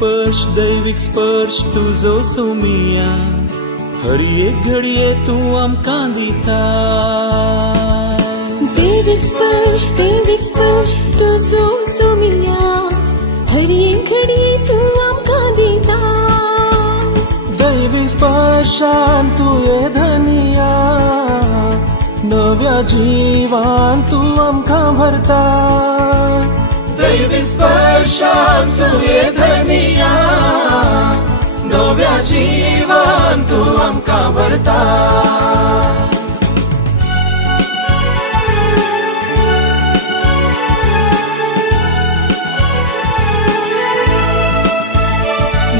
दैविक स्पर्श तुझो सोमिया हर एक घडये तू आमकां दिता दैविक स्पर्श तुझो सोमिया हर एक घडये तू आमकां दिता दैविक स्पर्शान तू ये धनिया नव्या जीवान तू आमकां भरता दैविक स्पर्शान तू ये धनिया नव्या जीवान तू आमकां भरता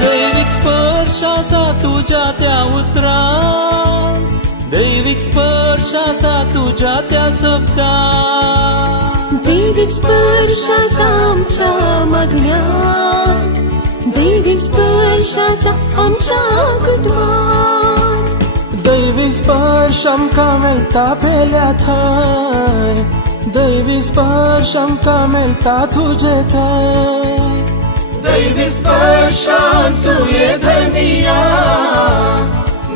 दैविक स्पर्श आसा तुझ्या त्या उतरान दैविक स्पर्श आसा तुझ्या त्या शब्दान दैविक स्पर्श आसा आमच्या मागण्यांत दैविक स्पर्श आसा आमच्या कुटुंबांत दैविक स्पर्श आमकां मेळटा पेल्या थंय दैविक स्पर्श आमकां मेळटा तुजे थंय दैविक स्पर्शान तू ये धनिया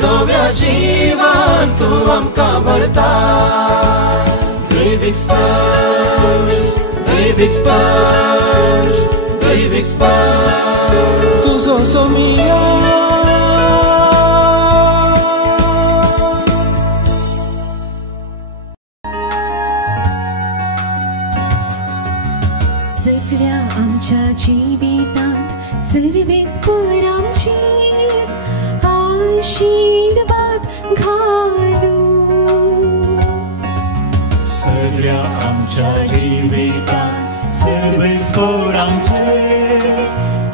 नव्या जीवान तू आमकां भरता दैविक स्पर्श दैविक स्पर्श दैविक स्पर्श तुझो सोमिया सगळ्या आमच्या जिवितांत सर्वेस्पर आमचेर आशीर्वाद घालू सगळ्या आमच्या जिवितांत सर्वेस्पर आमचेर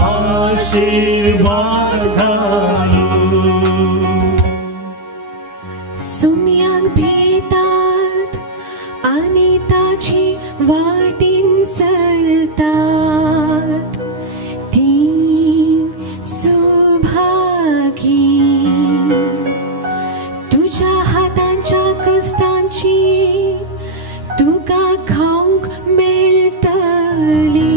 आशीर्वाद घालू सुम्यांक भेटात आनी ताची वाटेन चलतात ती सुभागी तुझ्या हातांच्या कश्टांची तुका खावंक मेळटली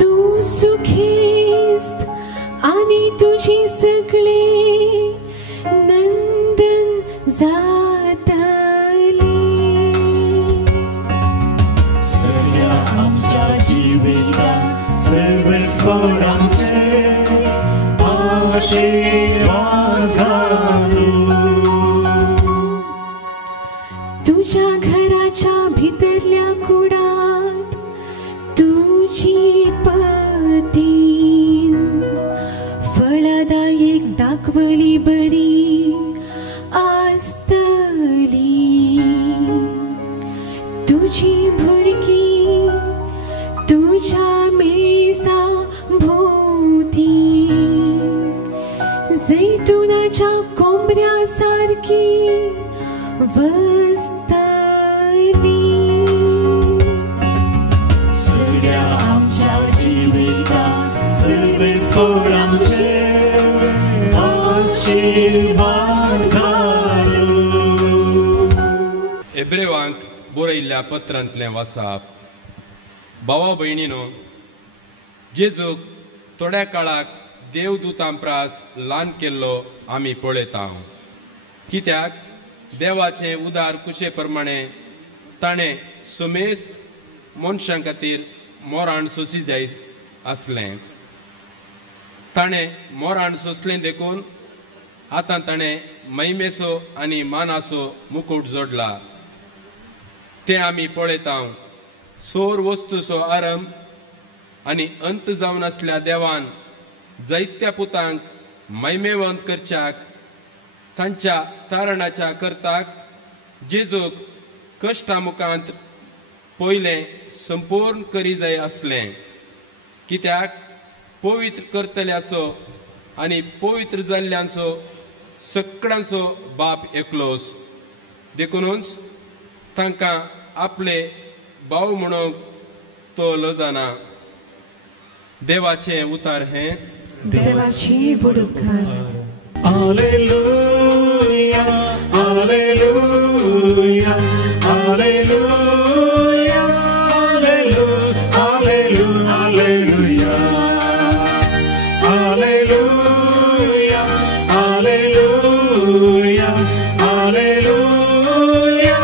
तू सुखीस्त आनी तुझी सगळी नंदन जातली सगळ्या आमच्या जिवितांत सर्वेस्पर आमचेर आशीर्वाद घालू तुझ्या घराच्या भितरल्या कुडात तुझी पतीन फळदायक दाखवली बरी आसतली तुझी भुरगीं तुझ्या मेजा भोवती जैतुनाच्या कोंबऱ्या सारकी वस्तली सगळ्या आमच्या जिवितांत सर्वेस्पर आमचेर आशीर्वाद घालू एब्रेवांक बरयल्ल्या पत्रांतलें वाचप भावा भयणीनो जेजूक थोड्या काळाक देवदूतां प्रास ल्हान केल्लो आमी पळयता कित्याक देवाचे उदार कुशे प्रमाणे ताणें सुमेस्त मनशां खातीर मोराण सोंसी जाय आसलें ताणें मोराण सोंसलें देखून आतां ताणें महिमेचो आनी मानाचो मुकुट जोडला तें आमी पळयता सोर वस्तूचो आरंभ आनी अंत जावन आसल्या देवान जायत्या पुतांक महिमेवंत करच्याक तांच्या तारणाच्या करताक जेजूक कश्टा मुखांत पयलें संपूर्ण करी जाय आसलें कित्याक पवित्र करतल्याचो आनी पवित्र जाल्ल्यांचो सगळ्यांचो बाप एकलोच देखूनच तांकां आपले भाव म्हणूंक तो लजाना देवाचे उतार हे देवाची वडकार Alleluia, Alleluia, Alleluia, Alleluia, Alleluia, Alleluia. Alleluia, Alleluia, Alleluia,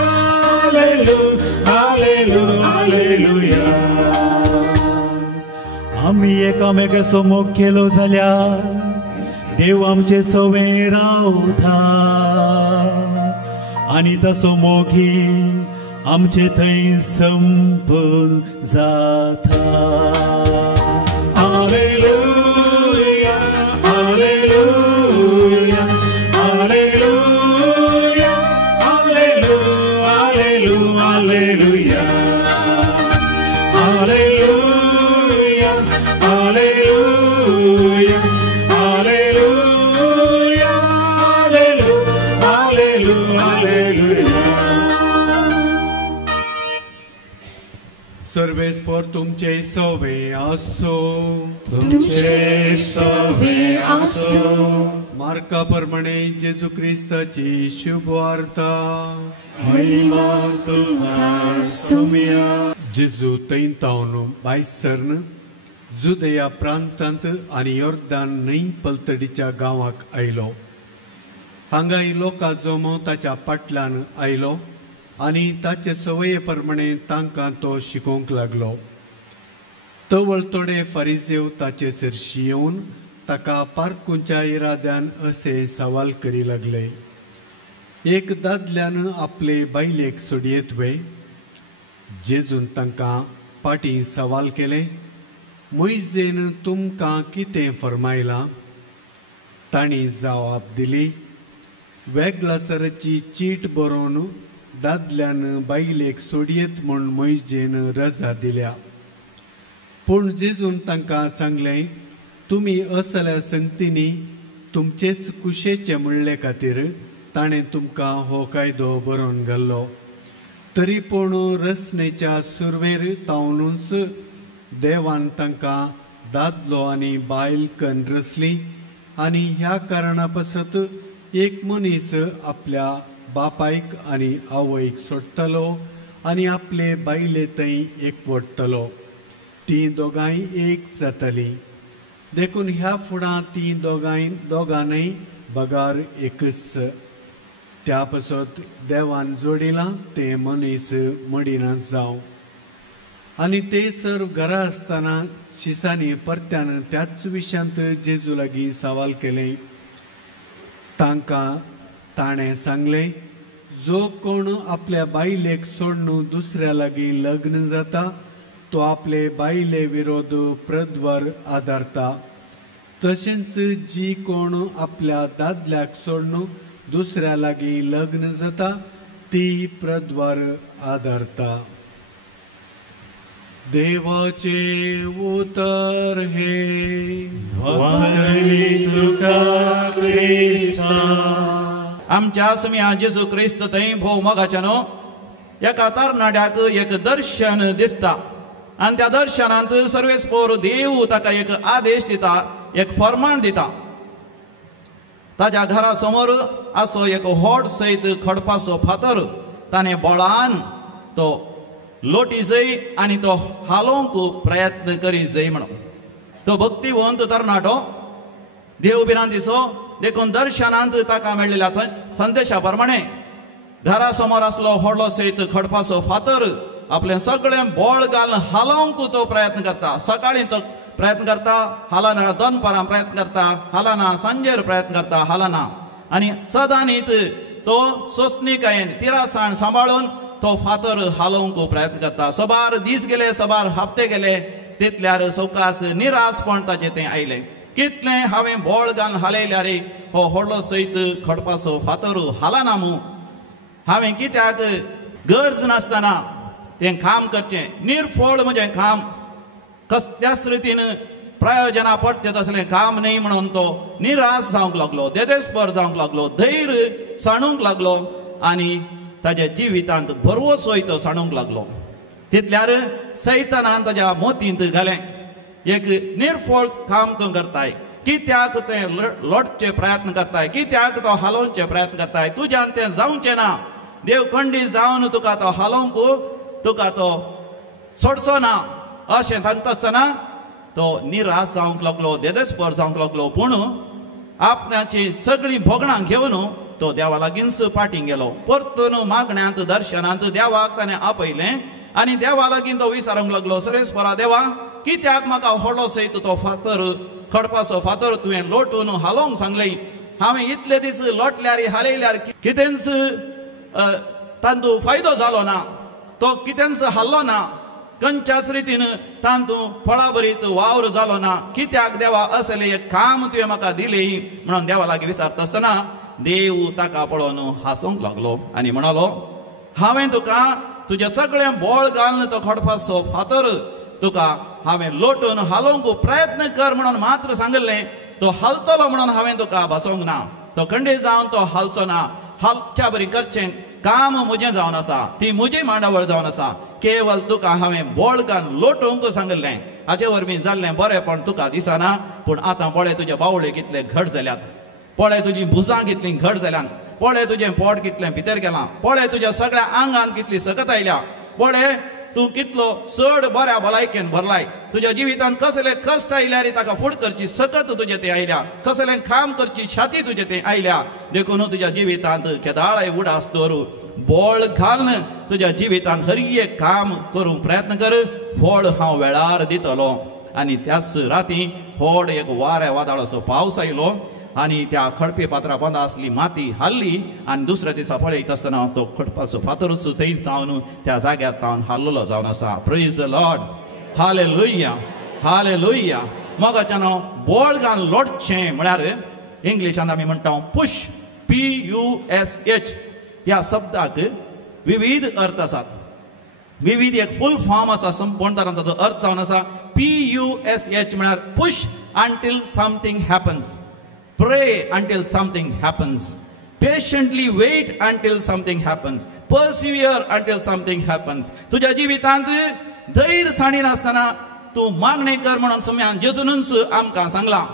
Alleluia, Alleluia. आम्ही एकामेका समोर केलो जाल्यार देव आमचे सवे रावता आणि तसो मोगी आमचे थंय संपून जाता. Alleluia, Alleluia, Alleluia, Alleluia, Alleluia, Alleluia, Alleluia, Alleluia, Alleluia, Alleluia. सर्वेस्पर तुमचे सवे आसो, तुमचे सवे आसो. मार्का प्रमाणे जेजू क्रिस्ताची शुभ वार्ता. महिमा तुमका सोम्या. जेजू थंय तावन भायर सरन जुदेया प्रांतांत आनी योर्दान न्हंय पलतडीच्या गांवाक आयलो. हांगा लोकां जमो ताच्या फाटल्यान आयलो आनी ताचे सवये प्रमाणे तांकां तो शिकोवंक लागलो. तवळ थोडे फारिसेव ताचे सरशी येवन ताका पारखुच्या इराद्यान असे सवाल करी लागले. एक दादल्यान आपले बायलेक सोडयेत वे. जेजून तांकां फाटीं सवाल केले, मोइजेन तुमकां कितें फरमायलां? तांणी जवाब दिली, वेगळाचराची चीट बरोवन दादल्यान बायलेक सोडयेत म्हूण मोइजेन रजा दिल्या. पूण जेजून तांकां सांगलें, तुमी असल्या संगतींनी तुमचेच कुशेचे म्हणले खातीर ताणें तुमकां हो कायदो बरोवन घाल्लो. तरी पूण रचनेच्या सुरवेर तावनूच देवान तांकां दादलो आनी बायल कन्न रचली. आनी ह्या कारणा पासत एक मनीस आपल्या बापायक आनी आवयक सोडटलो आनी आपले बायले थंय एकवटतलो. तीं दोगांय एक जातलीं. देखून ह्या फुडां तीं दोगांनय बगार एकच. त्या पासत देवान जोडिलां तें मनीस मडिना जावं. आनी ते सर्व घरा आसतना शिसांनी परत्यान त्याच विशयांत जेजू लागीं सवाल केले. तांकां ताणें सांगलें, जो कोण आपल्या बायलेक सोडून दुसऱ्या लागीं लग्न जाता तो आपले बायले विरोध प्रद्वर आदारता. तशेंच जी कोण आपल्या दादल्याक सोडून दुसऱ्या लागीं लग्न जाता ती प्रद्वर आदारता. देवाचे उतर हे तुका क्रिस्ता. आमच्या समिया जेजू क्रिस्त थंय भोव मोगाच्यानो एका तरणाट्याक एक दर्शन दिसता आनी त्या दर्शनांत सर्वेस्पोर देव ताका एक आदेश दिता, एक फर्माण दिता. ताच्या घरा समोर असो एक व्हड सयत खडपाचो फातर ताणें बळान तो लोटी जय आनी तो हालोवंक प्रयत्न करी जय म्हणून. तो भक्तिवंत तरणाटो देव बिरांतीचो देखून दर्शनांत ताका मेळिल्ल्या संदेशा प्रमाणे घरा समोर आसलो व्हडलो सयत खडपाचो फातर आपलें सगळें बळ घालून हालोवंक तो प्रयत्न करता. सकाळीं तो प्रयत्न करता, हालना. दनपारां प्रयत्न करता, हालना. सांजेर प्रयत्न करता, हालना. आनी सदां न्हीत तो सोंसणीकायेन तिरासाण सांबाळून तो फातर हालोवंक प्रयत्न करता. सबार दीस गेले, सबार हप्ते गेले, तितल्यार सवकास निरासपण ताचें तें आयलें. कितलें हांवें बळ घालून हालयल्यार हो व्हडलो सयत खडपाचो फातर हालना मू. हांवें कित्याक गरज नासतना तें काम करचें. निर्फळ म्हजें काम, कसल्याच रितीन प्रयोजना पडचें तसलें काम न्हय म्हणून तो निराश जावंक लागलो, देदेस्पर जावंक लागलो, धैर्य साणूंक लागलो आनी ताच्या जिवितांत भरवोसोय तो साणूंक लागलो. तितल्यार सैतानान ताच्या मोतींत घालें. एक निर्फळ काम तो करताय. कित्याक तें लोटचे प्रयत्न करताय, कित्याक तो हालोवचे प्रयत्न करताय. तुज्यान तें जावचें ना. देव खंडीत जावन तुका तो हालोवंक, तुका तो सोडचो ना अशें सांगता आसतना तो निराश जावंक लागलो, देदेस्पर जावंक लागलो. पूण आपणाची सगळी भोगणां घेवन तो देवा लागींच फाटीं गेलो. परतून मागण्यांत दर्शनांत देवाक ताणें आपयलें आनी देवा लागीं तो विचारूंक लागलो, सर्वेस्परा देवा, कित्याक म्हाका व्हडलो सयत तो फातर खडपाचो फातर तुवें लोटून हालोवंक सांगलें. हांवें इतले दीस लोटल्यार हालयल्यार कितेंच तांतूं फायदो जालो ना, तो कितेंच हाल्लो ना, खंयच्याच रितीन तांतूं फळां भरीत वावर जालो ना. कित्याक देवा असलें एक काम तुवें म्हाका दिलें म्हणून देवा लागीं विचारता आसतना देव ताका पळोवन हांसूंक लागलो आनी म्हणलो, हांवें तुका तुजें सगळें बोळ घालून तो खडपाचो फातर तुका हांवें लोटून हालोवंक प्रयत्न कर म्हणून मात्र सांगलें. तो हालतलो म्हणून हांवें तुका बसोवंक ना. तो खंडीत जावन तो हालचो ना. हालच्या बरी करचें काम म्हजें जावन आसा, ती म्हजी मांडावळ जावन आसा. केवळ तुका हांवें बोळ घालून लोटोवंक सांगलें. हाचे वरवीं जाल्लें बरेंपण तुका दिसना, पूण आतां पळय तुजे बावळे कितले घट जाल्यात, पळय तुजी भुजां कितलीं घट जाल्यात, पळय तुजें पोट कितलें भितर गेलां, पळय तुज्या सगळ्या आंगांत कितली सकत आयल्या, पळय तूं कितलो चड बऱ्या भलायकेन भरलाय. तुज्या जिवितांत कसले कश्ट आयल्यार ताका फूड करची सकत तुजे ते आयल्या, कसलें काम करची छाती तुजे ते आयल्या. देखून तुज्या जिवितांत केदाळ उडास दवरूं, बोळ घालून तुज्या जिवितांत हर एक काम करूंक प्रयत्न कर. फळ हांव वेळार दितलो. आनी त्याच राती व्हड एक वारें वादळाचो पावस आयलो आनी त्या खडपे पात्रां बंद आसली माती हाल्ली आनी दुसऱ्या दिसा पळयत आसतना तो खडपाचो फातरूच थंय जावन त्या जाग्यार तावन हाल्लोलो जावन आसा. Praise the Lord. Hallelujah, hallelujah. मोगाच्यान बोळ घालून लोटचें म्हळ्यार इंग्लिशांत आमी म्हणटा पुश, PUSH. ह्या शब्दाक विविध अर्थ आसात. विविध एक फूल फॉर्म आसा, संपूर्ण तरान ताचो अर्थ जावन आसा. PUSH म्हळ्यार push until something happens, pray until something happens, patiently wait until something happens, persevere until something happens. तुज्या जिवितांत धैर्यसाणी नासतना तूं मागणी कर म्हणून सम्यान जेजूनच आमकां सांगलां.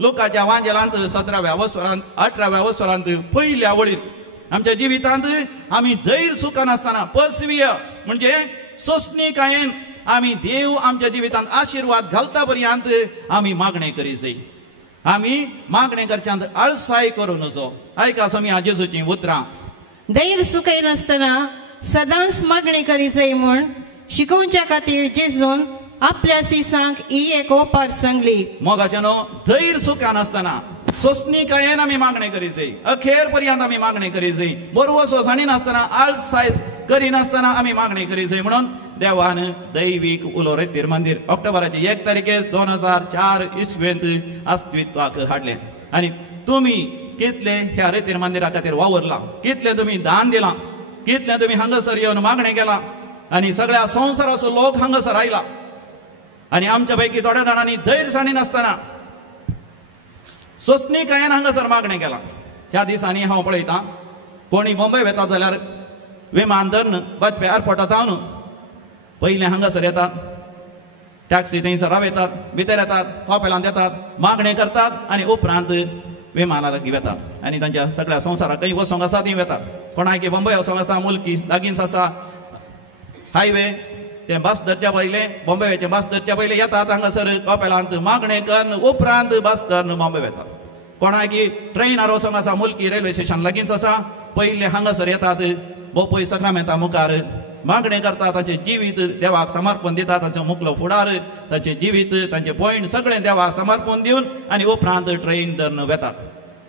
लुकाच्या वांजेलांत 17व्या वस्वरांत 18व्या वस्वरांत पयल्या वळीत आमच्या जिवितांत आमी धैर्य सुखान आसतना पर्सिवियर म्हणजे सोंसणीकायेन आमी देव आमच्या जिवितांत आशिर्वाद घालता पर्यंत आमी मागणी करी जाय. आमी मागणे करच्यांत आळसाय करूं नजो. आयका सम्या जेजूची उतरां. धैर्य सुखय नासतना सदांच मागणी करी जाय म्हूण शिकोवच्या खातीर जेजून आपल्या सिसांक ही एक ओपार सांगली. मोगाच्यानो धैर्य सुखान आसतना सोंसणीकायेन आमी मागणी करी जाय, अखेर पर्यंत आमी मागणी करी जाय. बरवो सोसाणी नासतना आळसाय करिनासतना आमी मागणी करी जाय म्हणून देवान दैवीक उलो रेतीर मंदिर ऑक्टोबराचे 1 तारखेर 2004 इस्वेंत अस्तित्वाक हाडलें. आनी तुमी कितले ह्या रेतीर मंदिरा खातीर वावरला, कितले तुमी दान दिलां, कितले तुमी हांगासर येवन मागणी केलां आनी सगळ्या संवसाराचो लोक हांगासर आयला. आनी आमच्या पैकी थोड्या जाणांनी धैर्यसाणी नासतना सोंसणीकायेन हांगासर मागणी केलां. ह्या दिसांनी हांव पळयतां कोणी मुंबय वेता जाल्यार विमान धरून बाजपे एअरपोर्टांत पयले हांगासर येतात, टॅक्सी थंयसर रावयतात, भितर येतात, हॉटेलांत येतात, मागणी करतात आनी उपरांत विमानार वेतात आनी तांच्या सगळ्या संवसाराक खंय वचोंक आसा थंय वेतात. कोणाक मुंबय वचोंक आसा, मुल्की लागींच आसा हायवे, ते बस धरच्या पयले बॉम्बेचे बस धरच्या पयले येतात हांगासर हॉटेलांत मागणी करून उपरांत बस धरून बॉम्बे वेतात. कोणाक ट्रेनार वचोंक आसा, मुल्की रेल्वे स्टेशन लागींच आसा, पयले हांगासर येतात, बोपय सक्रामेंता मुखार मागणी करतात, तांचे जिवीत देवाक समर्पण दितात, तांचो मुखलो फुडार, तांचे जिवीत, तांचे पॉयंट सगळें देवाक समर्पण दिवन आनी उपरांत ट्रेन धरून वेतात.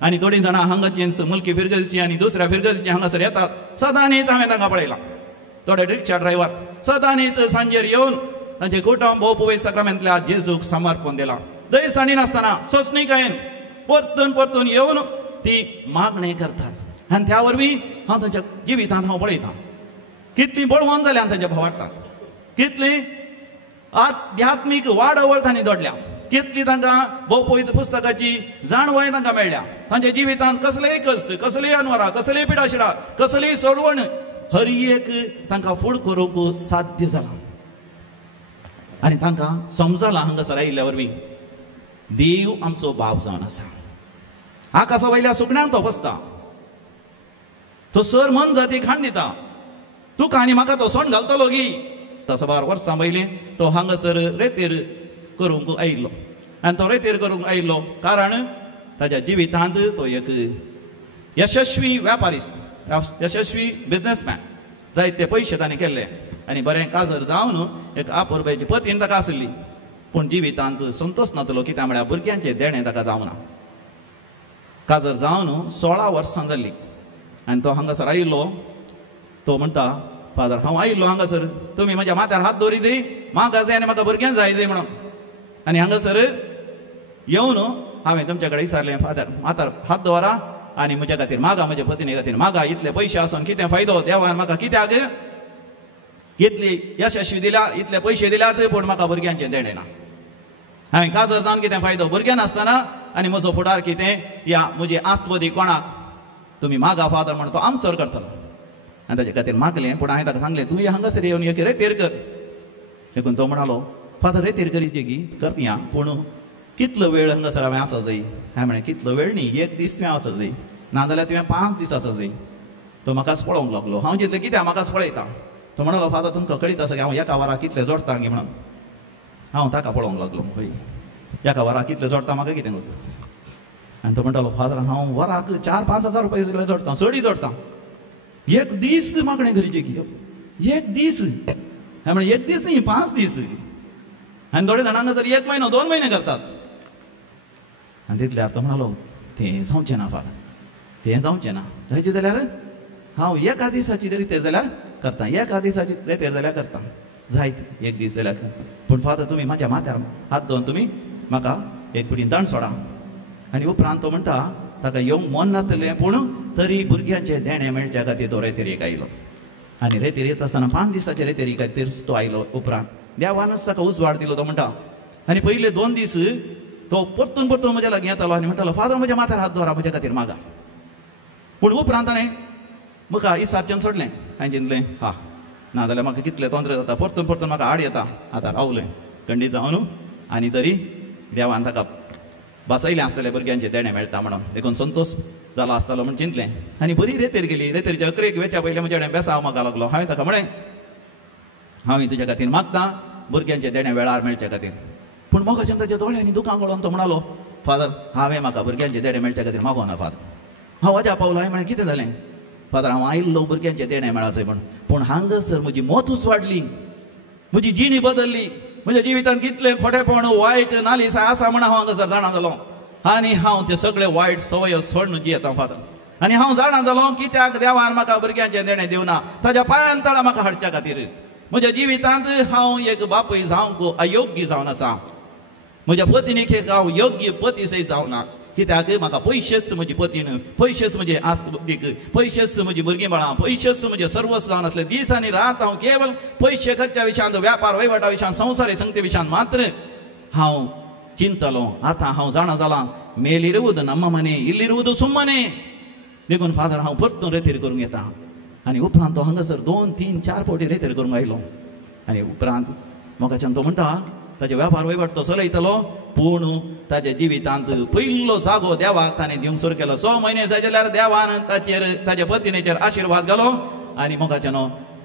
आनी थोडीं जाणां हांगाची मुल्की फिरगेची आनी दुसऱ्या फिरगेची हांगासर येतात. सदां न्हीद हांवें तांकां पळयलां. थोडे रिक्षा ड्रायव्हर सदां न्हीद सांजेर येवन तांचे कुटुंब बोपय सक्रामेंतल्या जेजूक समर्पण दिलां. धैर्यसाणी नासतना सोंसणीकायेन परतून परतून येवन ती मागणी करतात. आनी त्या वरवीं हांव तांच्या जिवितांत हांव पळयतां कितली बळवंत जाल्या तांच्या भावार्थांत, कितली आध्यात्मीक वाडवळ तांणी दडल्या, कितली तांकां भोवपळीत पुस्तकाची जाणवय तांकां मेळ्ळ्या. तांच्या जिवितांत कसलेय कश्ट, कसलेय अनवरां, कसलेय पिडाशिडां, कसलेय सोडवण हर एक तांकां फूड करूंक साध्य जालां. आनी तांकां समजलां हांगासर आयिल्ल्या वरवीं देव आमचो बाप जावन आसा. आकाशा वयल्या सुकण्यांक तो बसता, तो सर मन जाती खाण दिता, तुका आनी म्हाका तो सोंड घालतलो गी. 10-12 वर्सां पयलीं तो हांगासर रेतीर करूंक आयिल्लो आनी तो रेतेर करूंक आयिल्लो कारण ताच्या जिवितांत तो एक यशस्वी व्यापारिस्त यशस्वी बिझनेसमॅन जायते पयशे ताणें केल्ले आनी बरें काजर जावन एक आपुरबायची पत्नी ताका आसली पूण जिवितांत संतोश नातलो कित्याक म्हळ्यार भुरग्यांचें देणें ताका जावना काजर जावन 16 वर्सां जाल्ली आनी तो हांगासर आयिल्लो तो म्हणटा फादर हांव आयिल्लो हांगासर तुमी म्हज्या माथ्यार हात दवरी जाय म्हाका जाय आनी म्हाका भुरग्यां जाय म्हणून आनी हांगासर येवन हांवें तुमचे कडेन विचारलें फादर माथ्यार हात दवरा आनी म्हज्या खातीर मागा म्हज्या पत्नी खातीर मागा इतले पयशे आसून कितें फायदो देवान म्हाका कित्याक इतली यशस्वी दिल्या इतले पयशे दिल्यात पूण म्हाका भुरग्यांचें देणें ना हांवें काजर जावन कितें फायदो भुरग्यां नासतना आनी म्हजो फुडार कितें या म्हजी आस्तपदी कोणाक तुमी मागा फादर म्हण तो आमचोर करतलो आनी ताचे खातीर मागलें पूण हांवें ताका सांगलें तूं हांगासर येवन एक रेतेर कर देखून तो म्हणालो फादर रेतेर करीत गी करया पूण कितलो वेळ हांगासर हांवें आसा जाय हांवें म्हळें कितलो वेळ न्ही एक दीस तुवें आसा जाय नाजाल्यार तुवें 5 दीस आसा जाय तो म्हाकाच पळोवंक लागलो हांव चिंतलें कित्याक म्हाकाच पळयता तो म्हणालो फादर तुमकां कळीत आसा की हांव एका वराक कितले जोडटा गे म्हणून हांव ताका पळोवंक लागलो खंय एका वराक कितले जोडटा म्हाका कितें करता आनी तो म्हणटालो फादर हांव वराक 4-5 हजार रुपया जोडटा चडूय जोडटा एक दीस मागणें करीचें की एक दीस हांवें म्हळें एक दीस न्ही 5 दीस आनी थोडे जाण हांगासर 1 म्हयनो 2 म्हयने करतात आनी तितल्यार तो म्हणालो तें जावचें ना फादर तें जावचें ना जायचें जाल्यार हांव एका दिसाची रेतेर जाल्यार करता एका दिसाची रेतेर जाल्यार करता जायत एक दीस जाल्यार पूण फादर तुमी म्हाज्या माथ्यार हात दवरून तुमी म्हाका एक पिडीन दंड सोडा आनी उपरांत तो म्हणटा ताका येवंक मन नासलें पूण तरी भुरग्यांचें देणें मेळच्या खातीर तो रेतेरेक आयलो आनी रेतेर येता आसतना 5 दिसाचे रेतेरी खातीर तो आयलो उपरांत देवानच ताका उजवाड दिलो तो म्हणटा आनी पयले 2 दीस तो परतून म्हज्या लागीं येतालो आनी म्हणटालो फादर म्हज्या माथ्यार हात दवरा म्हज्या खातीर मागा पूण उपरांत ताणें म्हाका इसारच्यान सोडलें हांवें चिंतलें हा नाजाल्यार म्हाका कितले तोंदरे जाता परतून म्हाका आड येता आतां रावलें खंडीत जावन आनी तरी देवान ताका बसयलें आसतलें भुरग्यांचें देणें मेळटा म्हणून देखून संतोश जालो आसतालो म्हूण चिंतलें आनी बरी रेतेर गेली रेतेरच्या अकरेक वेच्या पयलें म्हजे कडेन बेसांव मागूंक लागलो हांवें ताका म्हळें हांवें तुज्या खातीर मागता भुरग्यांचें देणें वेळार मेळचे खातीर पूण मोगाच्यान ताच्या दोळ्यांनी दुकां गळोवन तो म्हणालो फादर हांवें म्हाका भुरग्यांचें देणें मेळचे खातीर मागोना फादर हांव वाजा पावलो हांवें म्हळें कितें जालें फादर हांव आयिल्लो भुरग्यांचें देणें मेळाचें म्हूण पूण हांगासर म्हजी मोतूच वाडली म्हजी जिणी बदलली म्हज्या जिवितांत कितलें खोटेपण वायट नालीस आसा म्हण हांव हांगासर जाणा जालो आनी हांव ते सगळे वायट संवय सोडून जियेता फादर आनी हांव जाणा जालो कित्याक देवान म्हाका भुरग्यांचें देणें दिवना ताज्या पांयां तळा म्हाका हाडच्या खातीर म्हज्या जिवितांत हांव एक बापूय जावंक अयोग्य जावन आसा म्हज्या पत्नीक एक हांव योग्य पती सयत जावना कित्याक म्हाका पयशेच म्हजी पतीन पयशेच म्हजे आस्तबीक पयशेच म्हजी भुरगीं बाळां पयशेच म्हजे सर्वस्व जावन आसले दीस आनी रात हांव केवळ पयशे खर्च्या विशयांत व्यापार वैवाटा विशयांत संवसारी संगती विशयांत मात्र हांव चिंतलो आतां हांव जाणा जालां मेलिरुವುದು ನಮ್ಮ ಮನೆ ಇಲ್ಲಿರುವುದು ಸುಮ್ಮನೆ देखून फादर हांव परतून रेतेर करूंक येता आनी उपरांत तो हांगासर 2-3-4 फावटी रेतेर करूंक आयलो आनी उपरांत मोगाच्यान तो म्हणटा ताजे वेपार वैवाट तो चलयतलो पूण ताच्या जिवितांत पयलो जागो देवाक ताणें दिवंक सुरू केलो 6 म्हयने जाल्यार देवान ताच्या पत्नीचेर आशिर्वाद घालो आनी मोगाच्यान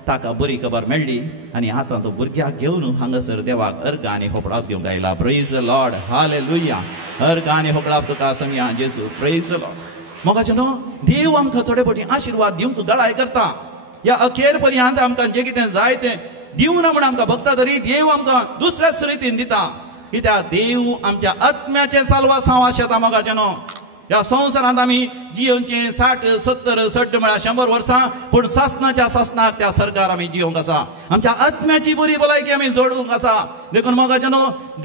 ताका बरी खबर मेळ्ळी आनी आतां तो भुरग्याक घेवन हांगासर देवाक अर्घ आनी होपडाप दिवंक आयला प्रेज द लॉर्ड हालेलुया अर्घ आनी होपडाप तुका सांगया जेजू प्रेज द लॉर्ड मोगाच्यान देव आमकां थोडे फावटी आशिर्वाद दिवंक गळाय करता ह्या अखेर पर्यंत आमकां जें कितें जाय तें दिवना म्हण आमकां भक्ता तरी देव आमकां दुसऱ्याच रितीन दिता कित्याक देव आमच्या आत्म्याचें साल्वासांव आशेता मोगाच्यान ह्या संवसारांत आमी जियोवचे 60-70-60 म्हळ्यार 100 वर्सां पूण सासणाच्या सासणाक त्या सरकार आमी जियोवंक आसा आमच्या आत्म्याची बरी भलायकी आमी जोडूंक आसा देखून मोगाच्यान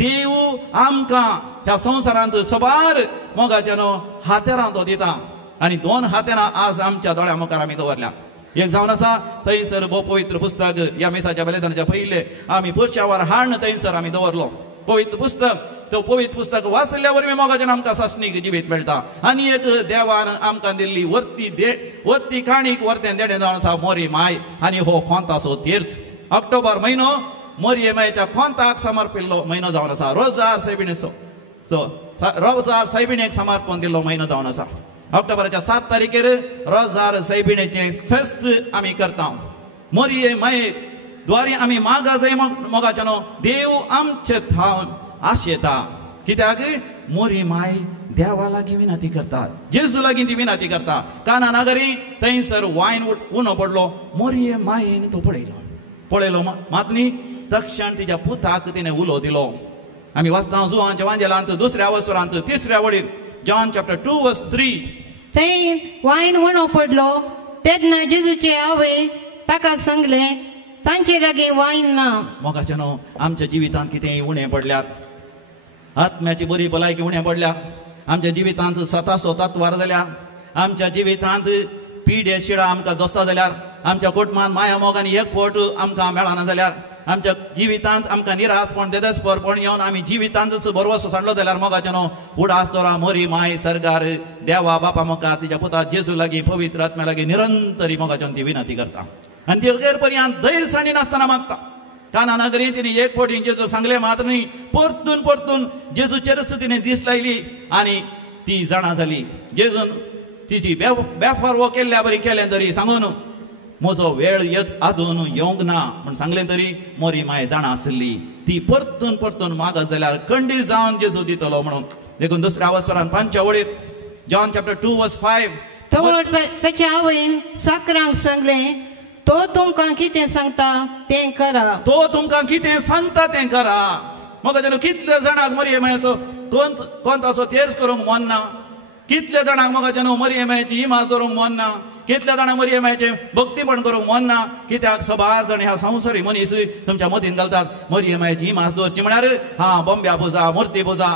देव आमकां ह्या संवसारांत सबार मोगाच्यान हातेरां तो दिता आनी 2 हातेरां आज आमच्या दोळ्या मुखार आमी दवरल्या एक जावन आसा थंयसर पवित्र पुस्तक ह्या मेसाच्या बलिदानाच्या पयले आमी पुरश्यावर हाडून थंयसर आमी दवरलो पवित्र पुस्तक तो पवित्र पुस्तक वाचल्या वरवीं मोगाच्यान आमकां सासणीक जिवीत मेळटा आनी एक देवान आमकां दिल्ली वर्ती काणीक वर्तें देणें जावन आसा मोरी माय आनी हो खोंताचो तीर्थ ऑक्टोबर म्हयनो मोरये मायेच्या खोंताक समर्पिल्लो म्हयनो जावन आसा रोजार सायबिणेक समर्पण दिल्लो म्हयनो जावन आसा ऑक्टोबराच्या 7 तारखेर रोजार सायबिणेचें फेस्त आमी करता मोरये मायेक द्वारे आमी मागा जाय मोगाच्यान देव आमचे आशेता कित्याक मोरी माय देवा लागीं विनंती करता जेजू लागीं ती विनंती करता काना नगरी थंयसर वायन उणो पडलो मोरये मायेन तो पळयलो मात न्ही तक्षण तिच्या पुताक तिने उलो दिलो आमी वाचता जुवांच्या वांजेलांत 2ऱ्या वसरांत 3ऱ्या वडीर जॉन चॅप्टर 2:3 थंय वायन उणो पडलो तेन्ना जेजूचे आवय ताका सांगले तांचे लागीं वायन ना मोगाचे न्हू आमच्या जिवितांत कितेंय उणें पडल्यात आत्म्याची बरी भलायकी उणें पडल्या आमच्या जिवितांत स्वताचो तत्वार जाल्या आमच्या जिवितांत पिढे शिडा आमकां जस्ता जाल्यार आमच्या कुटुंबांत माया मोगांनी एकवट आमकां मेळना जाल्यार आमच्या जिवितांत आमकां निरासपण देदस्परपण येवन आमी जिवितांत जसो बरवसो सांडलो जाल्यार मोगाचे न्हू उडास तोरा मोरी माय सरकार देवा बापा मोगा तिच्या पुता जेजू लागीं पवित्र आत्म्या लागीं निरंतरी मोगाच्यान ती विनंती करता आनी ती अगेर पर्यंत धैर्यसाणी नासतना मागता काना नगरी तिने एक पोटी जेजू सांगले मात्र न्ही परतून परतून जेजूचेरच तिने दीस लायली आनी ती जाणा जाली जेजून तिची बेफारवो केल्ल्या बरी केलें तरी सांगून म्हजो वेळ आदून येवंक ना म्हण सांगलें तरी मोरी माय जाणा आसली ती परतून परतून मागत जाल्यार खंडीत जावन जेजू दितलो म्हणून देखून 2ऱ्या वसरांत 5 वडीर जॉन चॅप्टर 2:5 थोड ताच्या आवयन साकरांक सांगले तो तुमकां कितें सांगता तें करा तो तुमकां कितें सांगता तें करा मोगाचें कितले जाणांक मोरये मायचो कोंत असो तेर्स करूंक मन ना कितले जाणांक मोगाचें मोरये मायची इमाज दवरूंक मन ना कितले जाणांक मोरये मायचें भक्तीपण करूंक मन ना कित्याक सबार जाण ह्या संवसारी मनीस तुमच्या मतीन घालतात मोरये मायची इमाज दवरची म्हळ्यार बंब्या पुजा मुर्ती पुजा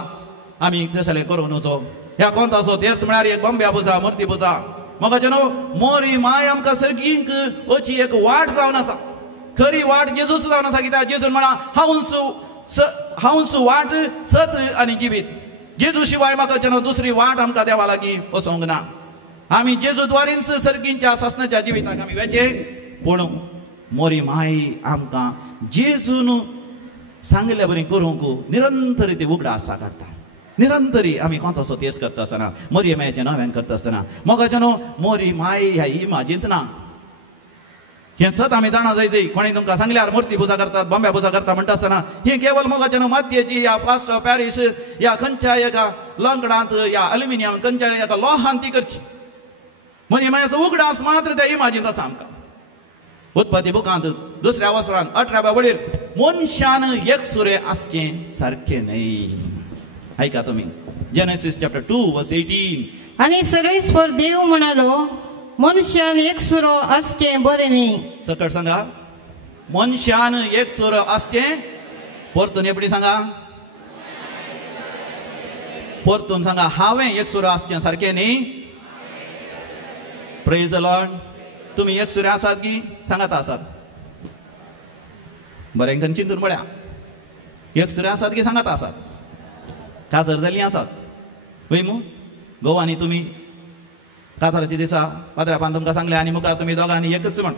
आमी तसलें करूं नजो ह्या कोंताचो तेर्स म्हळ्यार एक बंब्या पुजा मुर्ती पुजा मोगाचें मोरी माय आमकां सर्गीक अची एक वाट जावन आसा खरी वाट जेजूच जावन आसा कित्याक जेजून म्हणा हांवच वाट सत आनी जिवीत जेजू शिवाय म्हाका दुसरी वाट आमकां देवा लागीं वचोंक ना आमी जेजू द्वारेच सर्गींच्या ससनाच्या जिविताक आमी वेचे पूण मोरी माय आमकां जेजून सांगले बरें करूंक निरंतर ती उगडास करता निरंतरी आमी कोंताचो तेस करता आसतना मोरये मायेचें नव्यान करता आसतना मोगाचें न्हू मोरी माय ह्या इमाजींत ना हें सत आमी जाणा जाय कोणी तुमकां सांगल्यार मुर्ती पुजा करतात बंब्या पुजा करता म्हणटा आसतना ही केवल मोगाचें न्हू मातयेची या प्लास्टर पॅरिस या खंयच्या एका लंगडांत या अल्युमिनियम खंयच्या एका लोहान ती करची मोरये मायेचो उगडास मात्र त्या इमाजींत आसा आमकां उत्पत्ती बुकांत 2ऱ्या वसरांत 18व्या वडीर मनशान एकसुरे आसचें सारकें न्हय ऐका तुम्ही जेनेसिस चॅप्टर 2:18 आणि सर्वेस्वर देव म्हणालो मनशान एकसुरो आसचें बरें न्ही सकट सांगा मनशान एकसुरो आसचें परतून एपडी सांगा परतून सांगा हांवें एकसुरो आसचें सारकें न्ही प्रेज द लॉर्ड तुम्ही एकसुरे आसात की सांगात आसात बरें चिंतून पळया एकसुरे आसात की सांगात आसात काजर जाल्लीं आसात वय मू गोवानी तुमी कातराच्या दिसा पाद्र्यापान तुमकां सांगलें आनी मुखार तुमी दोगांनी एकच म्हण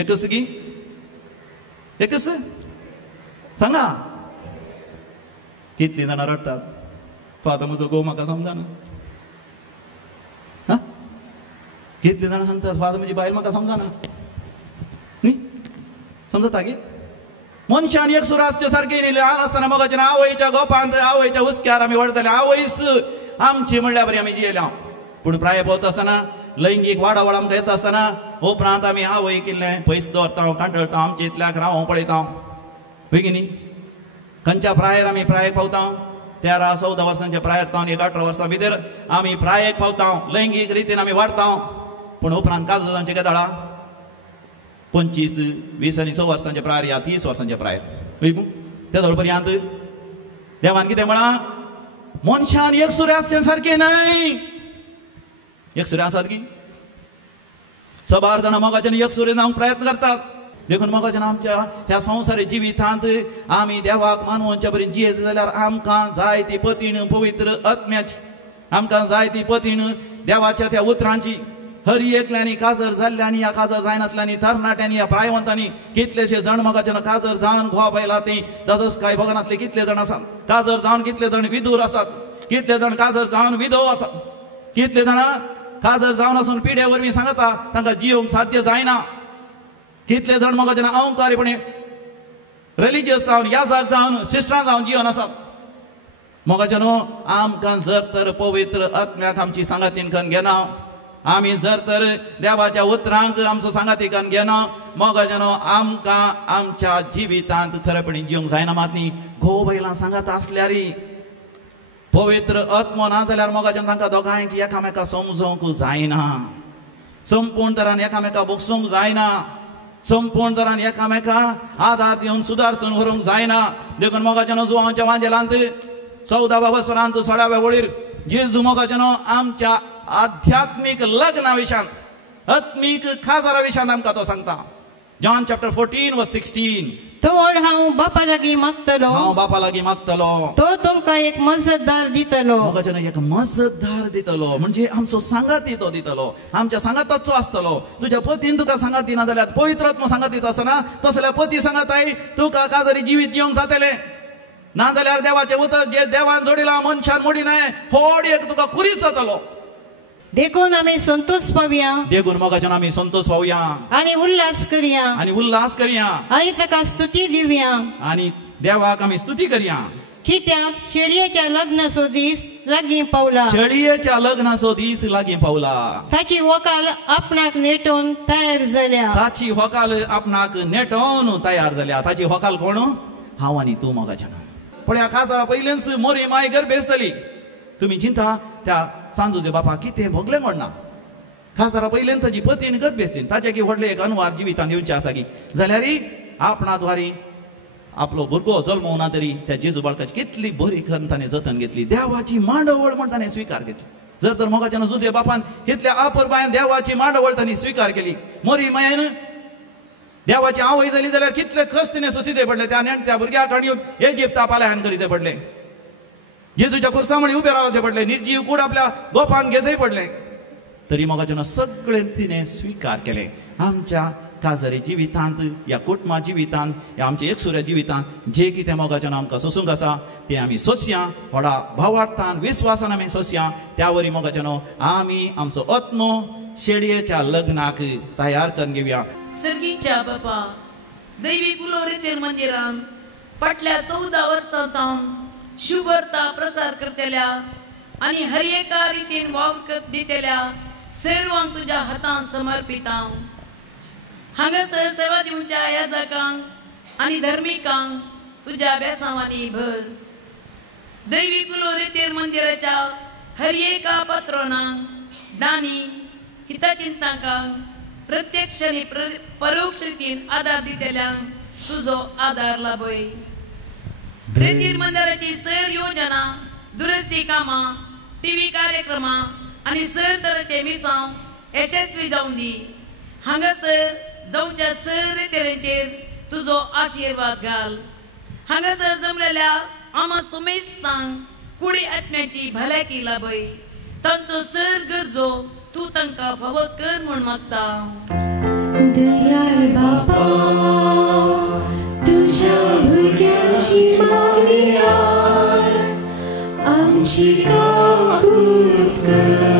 एकच की एकच सांगा कितलीं जाणां रडटात फादर म्हजो घोव म्हाका समजना कितलीं जाणां सांगतात फादर म्हजी बायल म्हाका समजना न्ही समजता की मनशान एकसुरो आसचें सारकें न्ही ल्हान आसतना मोगाचें आवयच्या गोपांत आवयच्या हुस्क्यार आमी व्हरताले आवयच आमची म्हणल्यार बरी आमी जियेल्या पूण प्राय पावता आसतना लैंगीक वाडावळ आमकां येता आसतना उपरांत आमी आवय किल्लें पयस दवरता कांटळटा आमच्या इतल्याक रावूं पळयता वय की न्ही खंयच्या प्रायर आमी प्रायेक पावता 13-14 वर्सांच्या प्रायर तावन 18 वर्सां भितर आमी प्रायेक पावता लैंगीक रितीन आमी वाडटा पूण उपरांत काजरांचे केदाळा 25, 20 आनी 6 वर्सांच्या प्रायर या 30 वर्सांच्या प्रायर त्या धोळ पर्यंत देवान कितें म्हणा मनशान एकसुरे आसचें सारकें न्हय एकसुरे आसात की सबार जाणां मोगाच्यान एकसुरे जावंक प्रयत्न करतात देखून मोगाच्यान आमच्या ह्या संवसारी जिवितांत आमी देवाक मानवच्या बरी जियेत जाल्यार आमकां जाय ती पतीण पवित्र आत्म्याची आमकां जाय ती पतीण देवाच्या त्या उतरांची हरी एकल्यांनी काजर जाल्ल्यांनी या काजर जायनातल्यांनी तरणाट्यांनी या प्रायवंतांनी कितलेशे जाण मोगाच्यान काजर जावन घोवा बायला ती दादोस काय भगनातले कितले जाण आसात काजर जावन कितले जाण विधूर आसात कितले जाण काजर जावन विधव आसात कितले जाणां काजर जावन आसून पिढे वरवीं सांगता तांकां जियोंक साध्य जायना कितले जाण मोगाच्यान अहंकारीपणी रिलिजियस जावन याजाक जावन सिस्टरां जावन जिवन आसात मोगाच्यानो आमकां जर तर पवित्र आत्म्याक आमची सांगातीन करून घेना, आमी जर तर देवाच्या उतरांक आमचो सांगाती करून घेना, मोगाच्यानो आमकां आमच्या जिवितांत खरेपणी जिवंक जायना. मात न्ही घोव बायलां सांगात आसल्यार पवित्र आत्मो ना जाल्यार मोगाच्यान तांकां दोगांयक एकामेका समजोवंक जायना, संपूर्ण तरान एकामेका बोगसूंक जायना, संपूर्ण तरान एकामेका आदार दिवन सुदारसून व्हरूंक जायना. देखून मोगाच्यानो जुवांच्या वांजेलांत 14व्या वसरांत 16व्या वळीर जेजू मोगाच्यानो आमच्या आध्यात्मिक लग्ना विशांत, आत्मीक खाजारा विशांत आमकां तो सांगता. जॉन चॅप्टर 14:16 तोड हांव बापा लागीं मागतलो, हांव बापा लागीं मागतलो, तो तुमकां एक मजतदार दितलो. मोगाच्यानो एक मजतदार दितलो म्हणजे आमचो सांगाती तो दितलो, आमच्या सांगाताचो आसतलो. तुज्या पतीन तुका सांगात दिना जाल्यार पवित्र आत्मो सांगातीचो आसना, तसल्यार पती सांगाताय तुका काजरी जिवीत जिवंक जातले. ना जाल्यार देवाचे उतर जे देवान जोडिला मनशान मोडिनाय फोड एक तुका कुरीस जातलो. देखून आमी संतोष पावया, देखून मोगाच्यान आमी संतोष पावया आनी उल्हास करया, आनी उल्हास करया, आनी ताका स्तुती दिवया, आनी देवाक आमी स्तुती करया. कित्याक शेळयेच्या लग्नाचो दीस लागीं पावला, शेळयेच्या लग्नाचो दीस लागीं पावला. ताची व्हंकल आपणाक नेटोवन तयार जाल्या, ताची व्हंकल आपणाक नेटोवन तयार जाल्या. ताची व्हंकल कोण? हांव आनी तूं मोगाच्यान. पळया काजारा पयलेंच मोरी माय गर्भेस जाली. तुम्ही चिंता त्या सांजूचे बापा कितें भोगलें म्हणना. खासारा पयलें ताजी पतीन गर्भेस्तीन ताचे की व्हडले एक अनवार जिवितान येवचे आसा की जाल्यार आपणा द्वारे आपलो भुरगो जल्मवना तरी त्या जेजू बाळकाची कितली बरी करून ताणें जतन घेतली. देवाची मांडवळ म्हण ताणें स्वीकार घेतली. जर तर मोगाच्यान जुजे बापान कितल्या आपुरबायेन देवाची मांडवळ तांणी स्वीकार केली. मोरी मायेन देवाची आवय जाली जाल्यार कितले कश्ट तिणें सोंसिचे पडले. त्या भुरग्याक आनी इजिप्ता पालायन करीचे पडले. जेजूच्या कुर्सामणी उबे रावचे पडले. निर्जीव कूड आपल्या गोपान घेजय पडले. तरी मोगाच्यान सगळें तिणें स्वीकार केले. आमच्या काजरी जिवितांत या कुटुंबा जिवितांत या आमच्या एकसुऱ्या जिवितांत जे कितें मोगाच्यान आमकां सोसूंक आसा तें आमी सोंसया. व्हडा भावार्थान विस्वासान आमी सोंसया. त्या वरी मोगाच्यान आमी आमचो आत्मो शेळयेच्या लग्नाक तयार करून घेवया. सर्गीच्या बापा दैवी कुलोरितेर मंदिरान फाटल्या 14 वर्सांत शुभरता प्रसार करतेल्या आनी हर एका रितीन वावर दितेल्या सर्वांक तुज्या हातांत समर्पिता. हांगासर सेवा दिवच्या याजकांक आनी धर्मिकांक तुज्या बेसांवांनी भर. दैवी कुलोरितेर मंदिराच्या हर एका पात्रोनांक दानी हितचिंतकांक प्रत्यक्ष आनी परोक्ष रितीन आदार दितेल्यांक तुजो आदार लाभय. रेतीर मंदिराची सर योजना दुरुस्ती कामां टीव्ही कार्यक्रमां आनी सर तरेचे मिसांव यशस्वी जावन दी. हांगासर जावच्या सर रेतीरेंचेर तुजो आशिर्वाद घाल. हांगासर जमलेल्या आमा समेस्तांक कुडी आत्म्याची भलायकी लाभय. तांचो सर गरजो तूं तांकां फावो कर म्हूण मागता. दयाळ बापा तुझ्या भुरग्यांची मागणी आमची काकूत कर.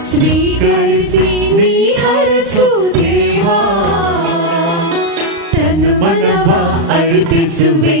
स्वीकर्षिनी हरसु देवा येसुवे